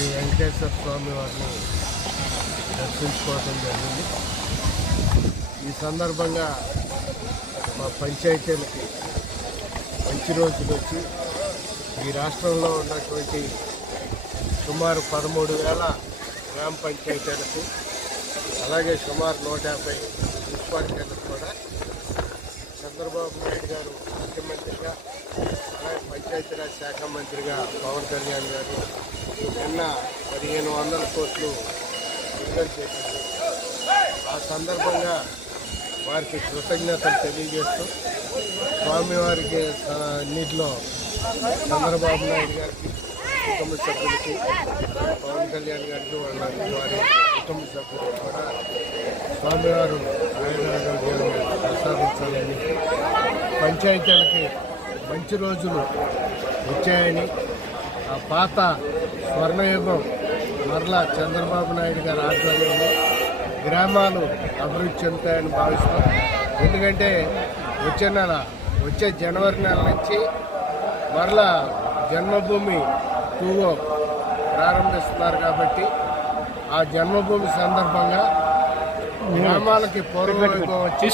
శ్రీ వెంకటేశ్వర స్వామి వారిని దర్శించుకోవడం జరిగింది. ఈ సందర్భంగా మా పంచాయతీలకి మంచి రోజులు వచ్చి ఈ రాష్ట్రంలో ఉన్నటువంటి సుమారు పదమూడు వేల గ్రామ పంచాయతీలకు అలాగే సుమారు నూట యాభై మున్సిపాలిటీలకు కూడా చంద్రబాబు నాయుడు గారు ముఖ్యమంత్రిగా పంచాయతీరాజ్ శాఖ మంత్రిగా పవన్ కళ్యాణ్ గారు నిన్న పదిహేను వందల కోట్లు విడుదల చేశారు. ఆ సందర్భంగా వారికి కృతజ్ఞతలు తెలియజేస్తూ స్వామివారికి నీటిలో చంద్రబాబు నాయుడు గారికి కుటుంబ సభ్యులకి పవన్ కళ్యాణ్ గారికి వాళ్ళ వారి కుటుంబ సభ్యులకు కూడా స్వామివారు ఆయురారోగ్యాలు ప్రసాదించాలని పంచాయతీలకి మంచి రోజులు వచ్చాయని ఆ పాత స్వర్ణయుగం మరలా చంద్రబాబు నాయుడు గారి ఆధ్వర్యంలో గ్రామాలు అభివృద్ధి చెందుతాయని భావిస్తాం ఎందుకంటే వచ్చే నెల వచ్చే జనవరి నెల నుంచి మరలా జన్మభూమి టూగో ప్రారంభిస్తున్నారు కాబట్టి ఆ జన్మభూమి సందర్భంగా గ్రామాలకి పూర్వవైభవం వచ్చి